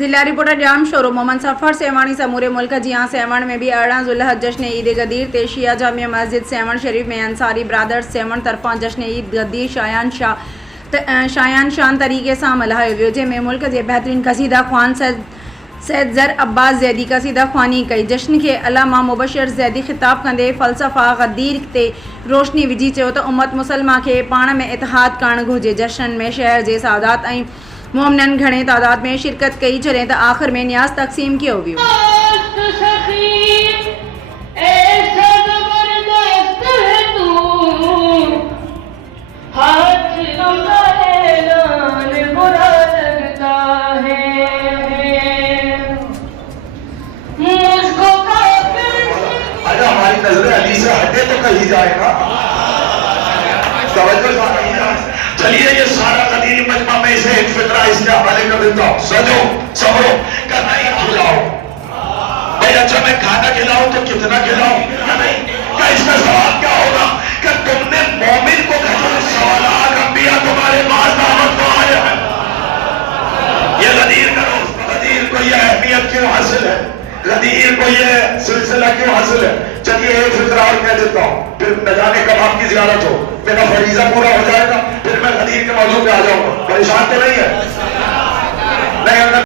जिला रिपोर्टर जाम शोरो मोहम्मद सफ़र सेवाणी समूरे मुल्क जियां सेवण में भी 18 ज़ुल्हज जश्न ईद गदीर ते शिया जामिया मस्जिद सेवण शरीफ में अंसारी ब्रादर्स सेवण तरफा जश्न ईद गदीर शायान शान तरीक़े से मल्हायो वियो, जंहिंमें मुल्क के बेहतरीन कसीदा ख़्वान सैयद ज़र अब्बास ज़ैदी कसीदा ख़्वानी कई। जश्न के अलामा मुबशर ज़ैदी ख़िताब कंदे फ़लसफ़ा गदीर ते रोशनी विझी चयो त उम्मत मुसलमा के पाण में इतिहाद करणु घुरिजे। जश्न में शहर के सादात ऐं मोमिनन घणे तादाद में शिरकत कई, जॾहिं त आख़िर में न्याज़ तक़सीम कयो वियो। हमारी नजरें अली से हटे तो कहीं जाएगा। चलिए ये सारा कदीर मजमा में इसे एक फितरा इसके हवाले कर देता हूँ। सजो समरो करना ही खिलाओ भाई। अच्छा मैं खाना खिलाऊं तो कितना खिलाऊं? नहीं क्या इसका सवाल क्या होगा कि तुमने मोमिन को सवाल अंबिया तुम्हारे पास दावत को आया है। ये गदीर करो, गदीर को ये अहमियत क्यों हासिल है, गदीर को ये सिलसिला क्यों हासिल है? चलिए एक फिक्र और कह देता हूँ, फिर न जाने कब आपकी ज़ियारत हो, मेरा फरीज़ा पूरा हो जाएगा, फिर मैं गदीर के मौजूद पे आ जाऊंगा। परेशान तो नहीं है? नहीं